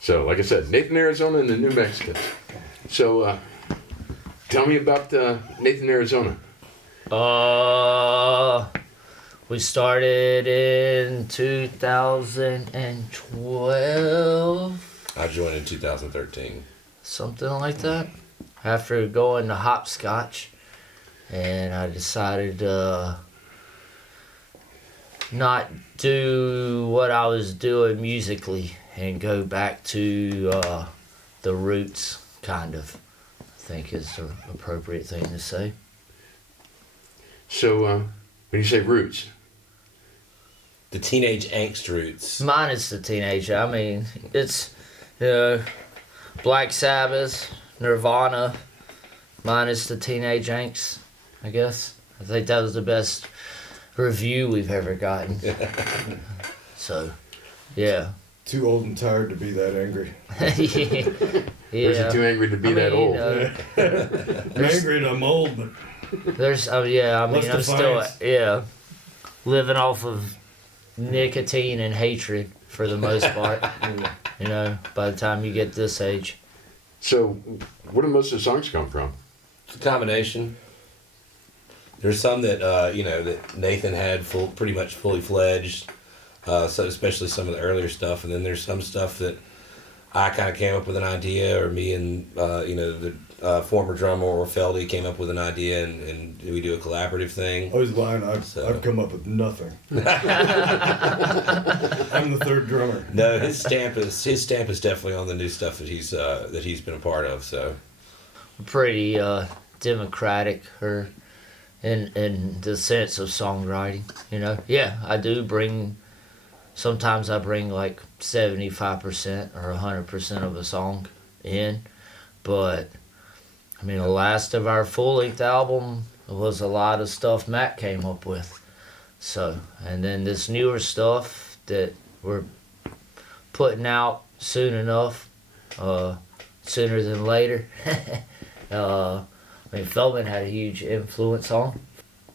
So, like I said, Nathan, Arizona, and the New Mexicans. So, tell me about Nathan, Arizona. We started in 2012. I joined in 2013. Something like that. After going to hopscotch, and I decided to not do what I was doing musically and go back to the roots, kind of, I think is the appropriate thing to say. So, when you say roots, The teenage angst roots. Mine is the teenager. I mean, it's Black Sabbath, Nirvana. Mine is the teenage angst, I guess. I think that was the best review we've ever gotten. So, yeah. Too old and tired to be that angry. Yeah. or is it too angry to be that old? I'm angry and I'm old, but There's, yeah, I mean, What's I'm still, defiance? living off of nicotine and hatred for the most part. By the time you get this age. So, where do most of the songs come from? It's a combination. There's some that that Nathan had pretty much fully fledged. So especially some of the earlier stuff, and then there's some stuff that I kind of came up with an idea, or me and the former drummer or Feldy came up with an idea, and we do a collaborative thing. I was lying. I've come up with nothing. I'm the third drummer. No, his stamp is definitely on the new stuff that he's been a part of. So Pretty democratic, or in the sense of songwriting. Yeah, I do bring. Sometimes I bring like 75% or 100% of a song in, but I mean, the last of our full-length album was a lot of stuff Matt came up with. So, and then this newer stuff that we're putting out soon enough, sooner than later. I mean, Feldman had a huge influence on.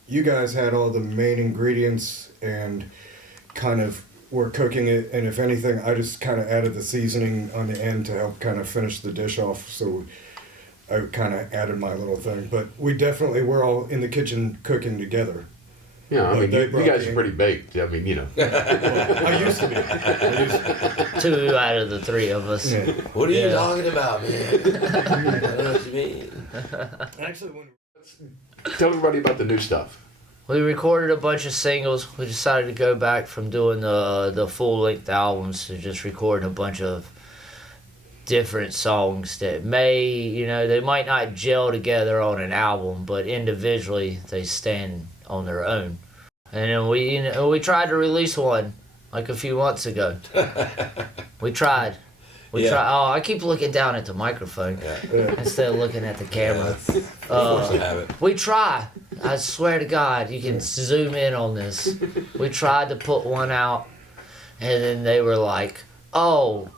You guys had all the main ingredients and kind of were cooking it, and if anything, I just kind of added the seasoning on the end to help kind of finish the dish off. So I kind of added my little thing, but we definitely were all in the kitchen cooking together. Yeah, I But mean, they you brought guys the- are pretty baked. I mean, Well, I used to be. 2 out of the 3 of us. Yeah. what are you Yeah. talking about, man? I don't know what you mean. Actually, when Tell everybody about the new stuff. We recorded a bunch of singles. We decided to go back from doing the full-length albums to just recording a bunch of different songs that they might not gel together on an album, but individually they stand on their own. And then we tried to release one like a few months ago. We tried. Yeah. Oh, I keep looking down at the microphone instead of looking at the camera. Forced to have it. We try. I swear to God, you can zoom in on this. We tried to put one out, and then they were like, "Oh,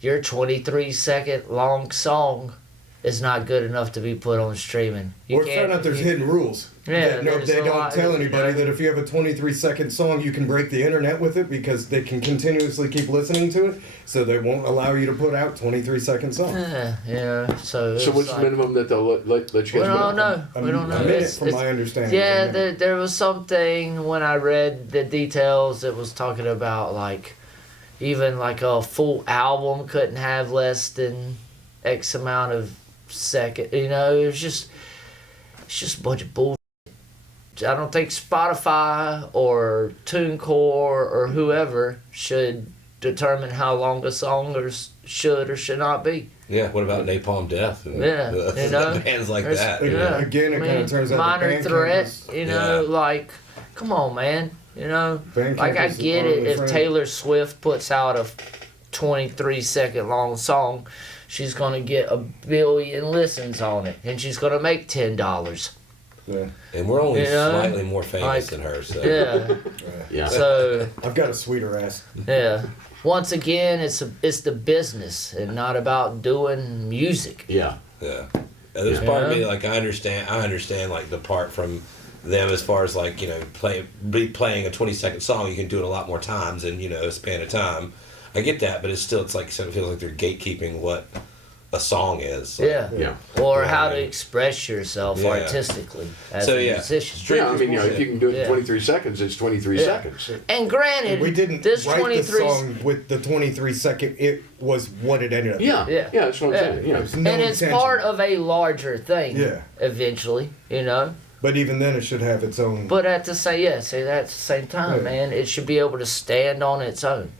your 23-second long song is not good enough to be put on streaming." or found out there's hidden rules. Yeah, That there's they a don't lot- tell anybody yeah. that if you have a 23-second song, you can break the internet with it because they can continuously keep listening to it, so they won't allow you to put out 23-second songs. Yeah. So So, what's the minimum that they'll let you guys We put don't out? know. We don't know. A minute, It's- from it's- my understanding. Yeah, A minute. there was something when I read the details that was talking about like even like a full album couldn't have less than X amount of second. It's just a bunch of bullshit. I don't think Spotify or TuneCore or whoever should determine how long a song should or should not be. Yeah, what about Napalm Death? And Yeah, bands like There's- that. Yeah. Again, it kind of turns out Minor the Bandcamp Threat, is- like, come on, man, Bandcamp like I is get our it only if friend. Taylor Swift puts out a 23-second long song, she's gonna get 1 billion listens on it, and she's gonna make $10. Yeah. And we're only You know? slightly more famous Like, than her, so Yeah, Yeah. so I've got a sweeter ass. yeah. Once again, it's the business and not about doing music. Yeah. yeah. There's part of me like I understand like the part from them as far as like playing a 20-second song, you can do it a lot more times in a span of time. I get that, but it's like it feels like they're gatekeeping what a song is. Like, Yeah. Or Yeah, how I to mean- express yourself Yeah. artistically as So, a yeah. musician. Yeah, I mean, if you can do it in Yeah. 23 seconds, it's 23 Yeah. seconds. And granted, We didn't this write 23 the song with the 23-second. It was what it ended up. Yeah, Yeah. that's what I'm Yeah. saying. Yeah. There's no and it's intention. part of a larger thing. Yeah. Eventually, you know. But even then, it should have its own. But at the same time, Yeah. man, it should be able to stand on its own.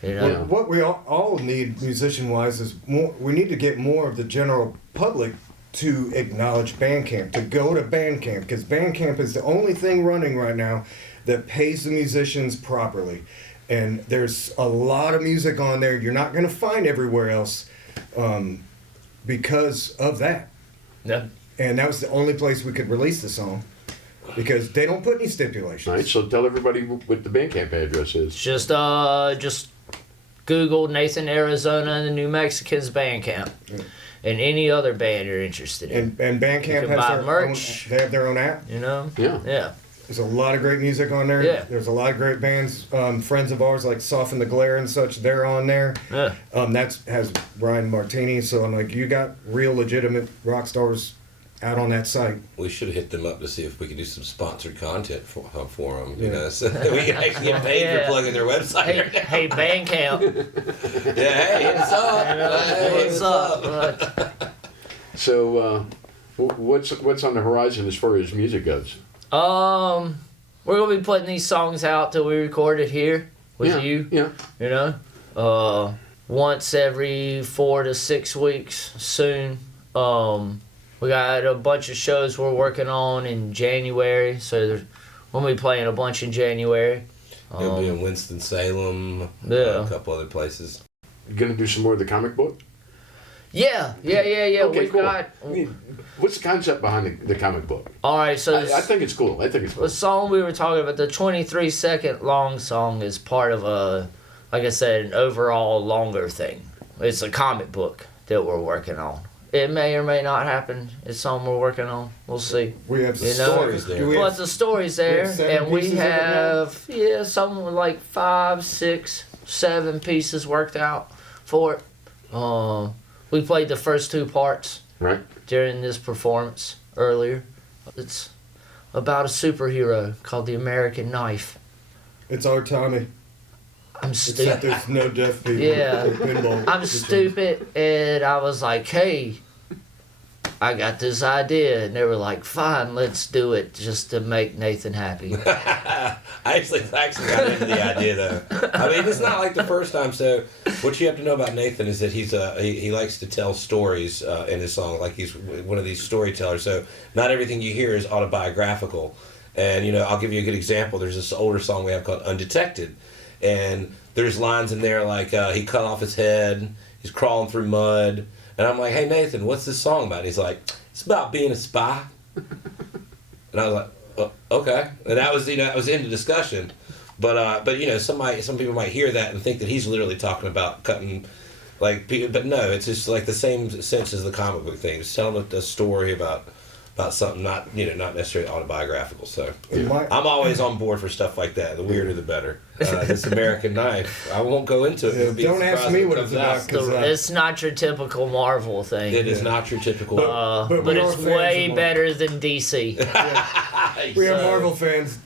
You know. Yeah. What we all need, musician-wise, is more. We need to get more of the general public to acknowledge Bandcamp, to go to Bandcamp, because Bandcamp is the only thing running right now that pays the musicians properly. And there's a lot of music on there you're not going to find everywhere else because of that. Yeah. And that was the only place we could release the song because they don't put any stipulations. All right, so tell everybody what the Bandcamp address is. Just Google Nathan Arizona and the New Mexicans Bandcamp, and any other band you're interested in. And Bandcamp You can has buy their merch. own. They have their own app. You know. Yeah. Yeah. There's a lot of great music on there. Yeah. There's a lot of great bands. Friends of ours like Soften the Glare and such. They're on there. Yeah. That's has Ryan Martini. So I'm like, you got real legitimate rock stars out on that site. We should have hit them up to see if we could do some sponsored content for them. You Yeah. know, so that we can actually get paid Yeah. for plugging their website. Hey, right now. hey, Bandcamp. Yeah, hey, hit us up. You know, Hey, hit what's us up? So, what's on the horizon as far as music goes? We're gonna be putting these songs out till we record it here with Yeah, you. yeah. You know, once every 4 to 6 weeks soon. We got a bunch of shows we're working on in January, so we'll be playing a bunch in January. It'll be in Winston-Salem, Yeah. a couple other places. You gonna do some more of the comic book? Yeah. Okay, We've cool. got. I mean, what's the concept behind the comic book? All right, so I think it's cool. the song we were talking about, the 23-second long song, is part of like I said, an overall longer thing. It's a comic book that we're working on. It may or may not happen. It's something we're working on. We'll see. We have You know, stories there. Do we But have, the story's we there, have 7 and we pieces of it now? have something like 5, 6, 7 pieces worked out for it. We played the first 2 parts Right. during this performance earlier. It's about a superhero called the American Knife. it's our Tommy. I'm Except stupid. there's no deaf people. Yeah. or pinball. I'm stupid, and I was like, "Hey, I got this idea," and they were like, "Fine, let's do it, just to make Nathan happy." I actually got into the idea though. I mean, it's not like the first time. So, what you have to know about Nathan is that he likes to tell stories in his song. Like he's one of these storytellers. So, not everything you hear is autobiographical. And you know, I'll give you a good example. There's this older song we have called "Undetected," and there's lines in there like he cut off his head, he's crawling through mud, and I'm like, "Hey Nathan, what's this song about?" And he's like, "It's about being a spy." And I was like, "Okay," and that was that was into discussion, but you know some people might hear that and think that he's literally talking about cutting, but no, it's just like the same sense as the comic book thing. It's telling a story about something not necessarily autobiographical. So I'm always on board for stuff like that. The weirder the better. This American Knife, I won't go into it. Yeah, You'll be don't ask surprised me when what it it's comes about, out. 'cause, It's not your typical Marvel thing. It is not your typical. But But we it's are fans way of Marvel. better than DC. We are So- Marvel fans.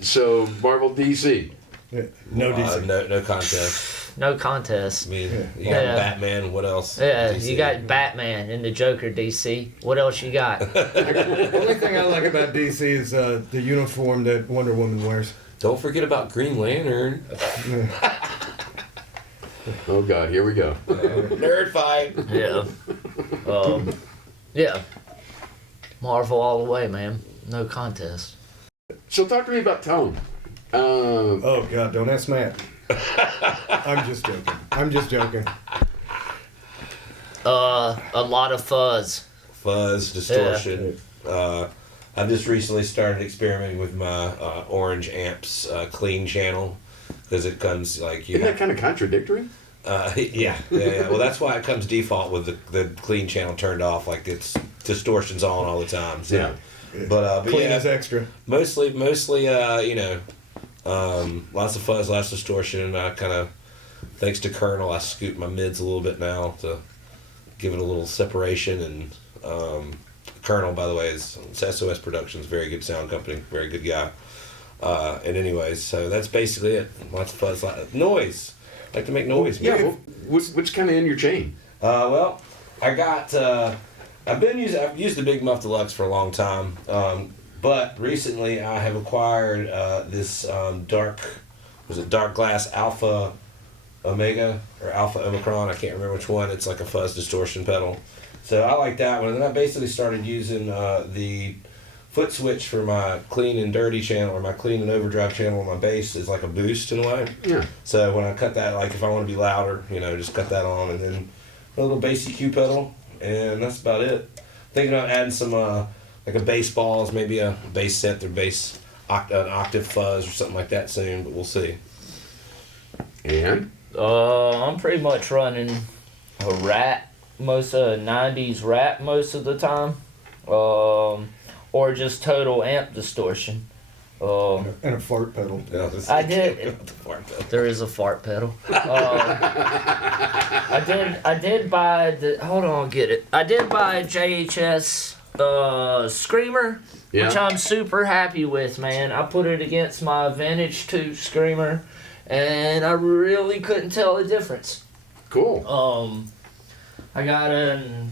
So Marvel DC. Yeah. No DC. no contest. No contest. I mean, you got Yeah. Batman. What else? Yeah, DC. you got Batman and the Joker, DC. What else you got? The only thing I like about DC is the uniform that Wonder Woman wears. Don't forget about Green Lantern. Oh God, here we go. Nerd fight. Yeah. Yeah. Marvel all the way, man. No contest. So talk to me about tone. Oh God, don't ask Matt. I'm just joking. A lot of fuzz. Fuzz, distortion. I just recently started experimenting with my Orange Amps clean channel because it comes like Isn't that kind of contradictory? yeah. Well, that's why it comes default with the clean channel turned off. Like it's distortion's on all the time. So. Yeah. But Clean yeah, as extra. mostly Lots of fuzz, lots of distortion, and I kind of, thanks to Colonel, I scoop my mids a little bit now to give it a little separation. And Colonel, by the way, is SOS Productions, very good sound company, very good guy. And anyways, so that's basically it. Lots of fuzz, noise. I like to make noise. Yeah. Man. Well, what's kind of in your chain? Well, I got. I've used the Big Muff Deluxe for a long time, but recently I have acquired this dark glass Alpha Omega or Alpha Omicron. I can't remember which one. It's like a fuzz distortion pedal. So I like that one. And then I basically started using the foot switch for my clean and dirty channel, or my clean and overdrive channel on my bass is like a boost in a way. Yeah. So when I cut that, like if I want to be louder, just cut that on, and then a little bass EQ pedal, and that's about it. Thinking about adding some like a bass balls, maybe a bass synth or an octave fuzz or something like that soon, but we'll see. And I'm pretty much running a rat, most of 90s rap most of the time. Or just total amp distortion. And a fart pedal. I did. There is a fart pedal. I did buy hold on, get it. I did buy a JHS Screamer, which I'm super happy with, man. I put it against my Vintage 2 Screamer, and I really couldn't tell the difference. cool. I got an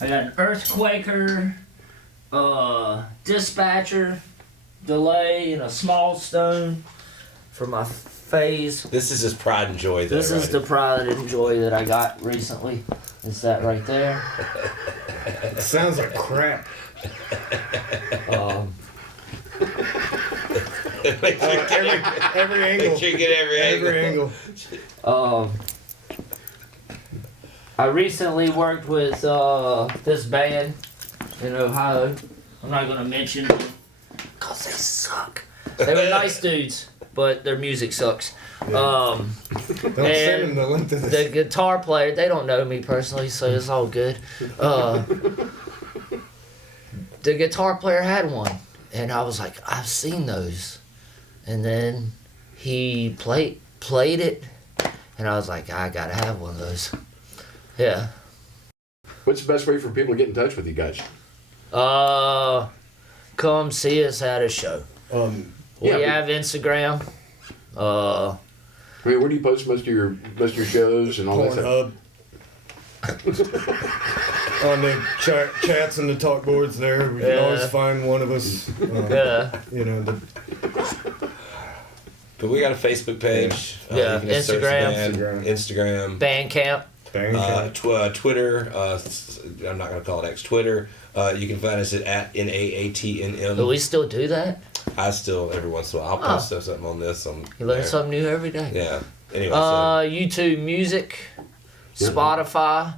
Earthquaker, dispatcher, delay, and a small stone for my phase. This is his pride and joy. This is the pride and joy that I got recently. Is that right there? It sounds like crap. Make sure you get Every angle. Make sure you get every angle. Every angle. I recently worked with this band in Ohio. I'm not gonna mention them because they suck. They were nice dudes, but their music sucks. Don't send them the link to this. The guitar player, they don't know me personally, so it's all good. The guitar player had one, and I was like, I've seen those. And then he played it, and I was like, I gotta have one of those. Yeah. What's the best way for people to get in touch with you guys? Come see us at a show. We have Instagram. I mean, where do you post most of your shows and all that stuff? Pornhub. On the chats and the talk boards there, we can always find one of us. But we got a Facebook page. Yeah, you can just search Instagram. Bandcamp. Twitter. I'm not going to call it X. Twitter. You can find us at NAATNM. Do we still do that? I still, every once in a while, I'll post something on this. You learn something new every day. Yeah. Anyway, YouTube Music, Spotify,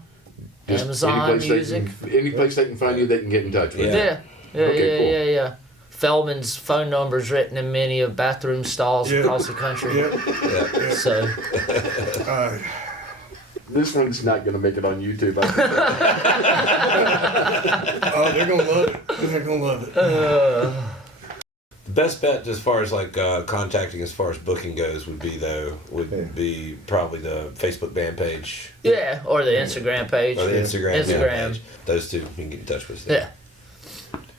Just Amazon Music. Any place they can find you, they can get in touch with you. Yeah. Feldman's phone number's written in many of bathroom stalls across the country. Yeah. So. This one's not going to make it on YouTube. Oh, they're going to love it. They're going to love it. The best bet as far as like contacting as far as booking goes would be probably the Facebook band page. Yeah, or the Instagram page. Or the Instagram page. Those two you can get in touch with. Yeah.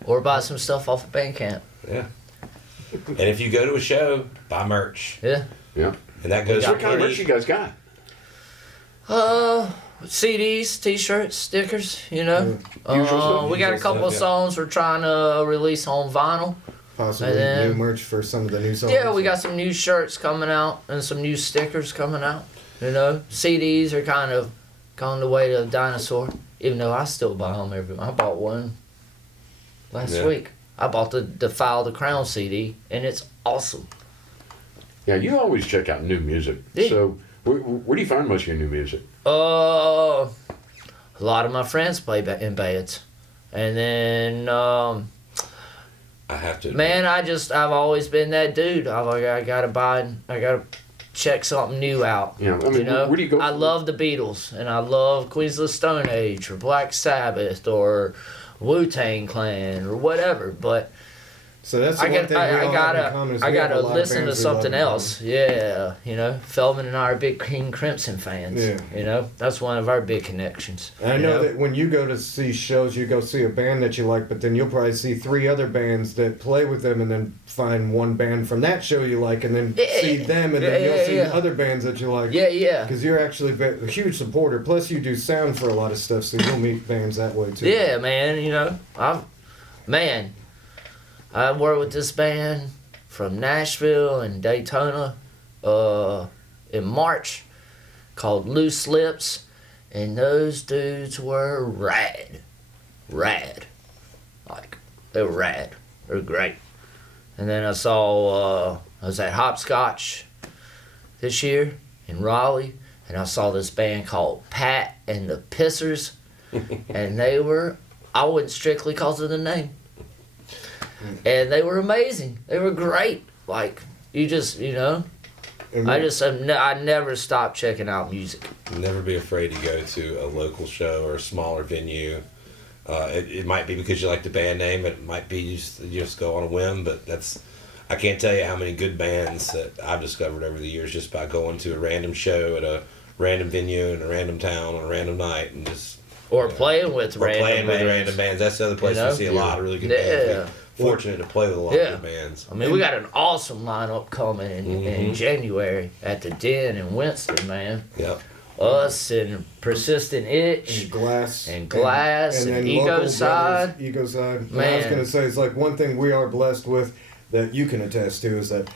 Or buy some stuff off of Bandcamp. Yeah. And if you go to a show, buy merch. Yeah. And that goes. What kind of merch you guys got? CDs, T-shirts, stickers. We got a couple of stuff, songs we're trying to release on vinyl. Possibly new merch for some of the new songs. Yeah, we got some new shirts coming out and some new stickers coming out. CDs are kind of gone the way of the dinosaur. Even though I still buy them I bought one last week. I bought the Defile the Crown CD, and it's awesome. Yeah, you always check out new music. Yeah. So where do you find most of your new music? A lot of my friends play in bands. And then, I have to. man, I've always been that dude. I gotta check something new out. Yeah, I mean, where do you go? I love the Beatles, and I love Queens of the Stone Age, or Black Sabbath, or Wu-Tang Clan, or whatever. But So that's the I one got thing we all have in gotta common is I we have a gotta lot of listen to bands we love something in common. else. Yeah, you know, Feldman and I are big King Crimson fans. Yeah. You know, that's one of our big connections. And I you know that when you go to see shows, you go see a band that you like, but then you'll probably see 3 other bands that play with them, and then find one band from that show you like, and then Yeah. see them, and then Yeah, you'll see yeah. other bands that you like. Yeah. Because you're actually a huge supporter. Plus, you do sound for a lot of stuff, so you'll meet bands that way too. Yeah, man. You know, I worked with this band from Nashville and Daytona in March called Loose Lips, and those dudes were rad. Like, they were rad. They were great. And then I was at Hopscotch this year in Raleigh, and I saw this band called Pat and the Pissers, and I went strictly because of the name. And they were amazing. They were great. Like, you know, And I never stopped checking out music. Never be afraid to go to a local show or a smaller venue. It might be because you like the band name. It might be you just go on a whim. But I can't tell you how many good bands that I've discovered over the years just by going to a random show at a random venue in a random town on a random night and just Or playing with random bands. random bands. That's the other place You know? we see a lot of really good bands. We're fortunate to play with a lot of good bands. I mean, we got an awesome lineup coming in January at the Den in Winston, man. Yep. Us and Persistent Itch and Glass. and Glass and then Ego Local Side. Brothers, Ego Side. And I was Man. going to say, it's like one thing we are blessed with that you can attest to is that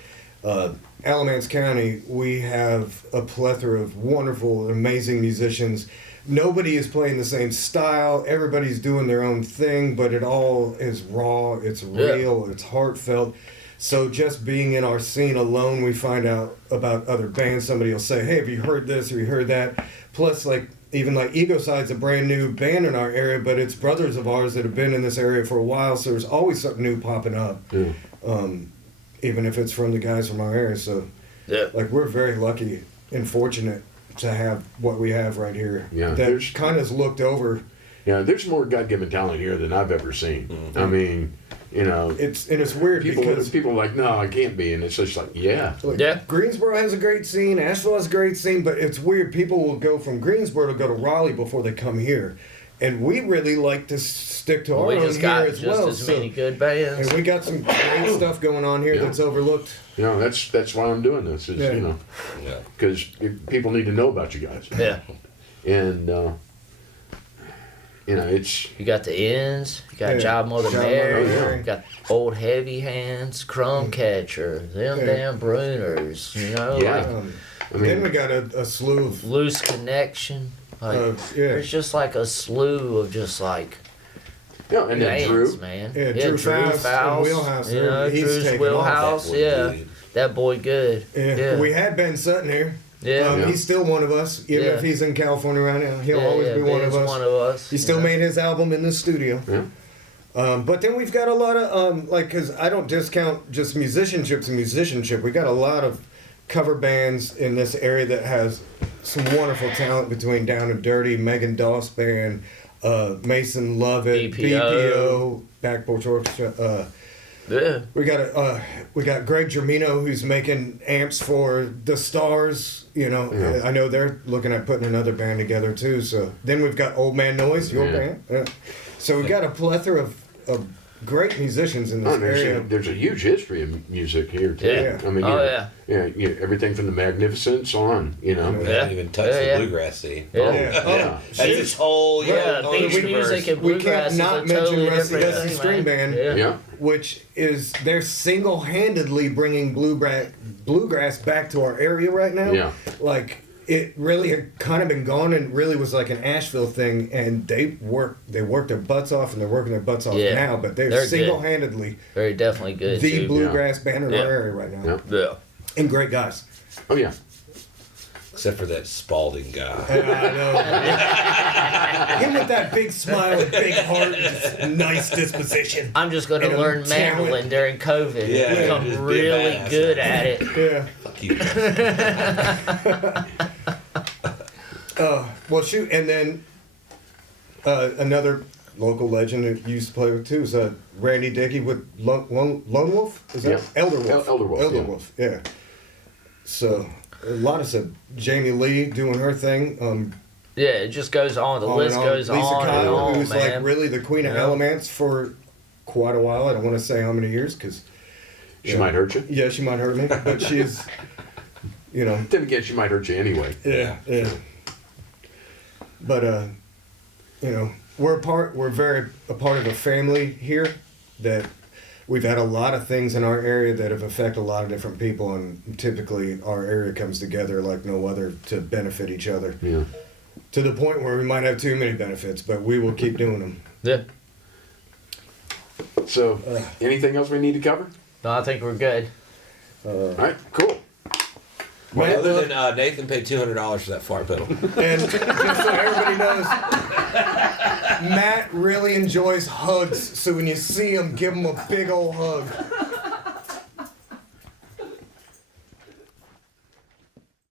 Alamance County, we have a plethora of wonderful, amazing musicians. Nobody is playing the same style. Everybody's doing their own thing, but it all is raw. It's real. It's heartfelt. So just being in our scene alone, we find out about other bands. Somebody will say, "Hey, have you heard this? Have you heard that?" Plus, even Ego Side's a brand new band in our area, but it's brothers of ours that have been in this area for a while. So there's always something new popping up, even if it's from the guys from our area. So, we're very lucky and fortunate to have what we have right here. Yeah, that kind of is looked over. Yeah, there's more God-given talent here than I've ever seen. Mm-hmm. I mean, you know, It's weird because people are like, no, I can't be, and it's just like, yeah. Greensboro has a great scene, Asheville has a great scene, but it's weird. People will go from Greensboro to go to Raleigh before they come here, and we really like to stick to our We own just here got as just well. as many good bands. And we got some great stuff going on here that's overlooked. You know, that's why I'm doing this. Is Yeah. you know, Yeah. because people need to know about you guys. Yeah. And you know, it's You got the Ends, you got Yeah. Job Mother Job Mary, Mother Mary. you got Old Heavy Hands, Crumb Catcher, them Yeah. damn Bruners, you know, Yeah. like I mean, Then we got a slew of Loose Connection. Like, there's just like a slew of just like yeah, and then bands, Drew. man. Drew Faust and Wheelhouse. You know, He's Drew's taken Wheelhouse, That boy yeah. good. That boy good. Yeah. We had Ben Sutton here. Yeah. Yeah. He's still one of us, even Yeah. if he's in California right now. He'll always be one of Ben's us. one of us. He still made his album in the studio. Yeah. But then we've got a lot of, because I don't discount just musicianship to musicianship. We got a lot of cover bands in this area that has some wonderful talent between Down and Dirty, Megan Doss Band, Mason Lovett, BPO, Back Porch Orchestra. Yeah. We got Greg Germino who's making amps for the Stars. You know, Yeah. I know they're looking at putting another band together too. So then we've got Old Man Noise, your Yeah. band. Yeah. So we got a plethora of great musicians in this area. There's a huge history of music here too. Yeah. I mean, everything from the Magnificents on. You know. We haven't even touched the bluegrass scene. Yeah. Yeah. That's its whole Yeah, whole beach universe. music and We bluegrass can't is not a mention totally Rusty different Dusty thing, String man. Band. Yeah. Which is they're single-handedly bringing bluegrass back to our area right now. Yeah. Like it really had kind of been gone and really was like an Asheville thing, and they worked their butts off, and they're working their butts off Yeah. now. But they're They're good. single-handedly Very definitely good. the too. bluegrass band in Yeah. our area right now, Yeah. Yeah. and great guys. Oh yeah. Except for that Spalding guy. I know. Him with that big smile, big heart, just nice disposition. I'm just going to And a learn talent. mandolin during COVID Yeah, and become just be a really badass. good at it. Yeah. Fuck you. Well, shoot, and then another local legend that used to play with too is Randy Dickey with Lone Wolf. Is that Elder Wolf? Elder Wolf. Elder Wolf. Yeah. So a lot of stuff. Jamie Lee doing her thing. Yeah, it just goes on. The list goes Lisa on and Kyle, on, who was man. like really the queen of elements for quite a while. I don't want to say how many years because She might hurt you. Yeah, she might hurt me, but she is, you know. Then again, she might hurt you anyway. Yeah. But you know, we're very a part of a family here that we've had a lot of things in our area that have affected a lot of different people, and typically our area comes together like no other to benefit each other. Yeah. To the point where we might have too many benefits, but we will keep doing them. Yeah. So, anything else we need to cover? No, I think we're good. All right, cool. Well, other than Nathan paid $200 for that fart pedal. And just so everybody knows, Matt really enjoys hugs. So when you see him, give him a big old hug.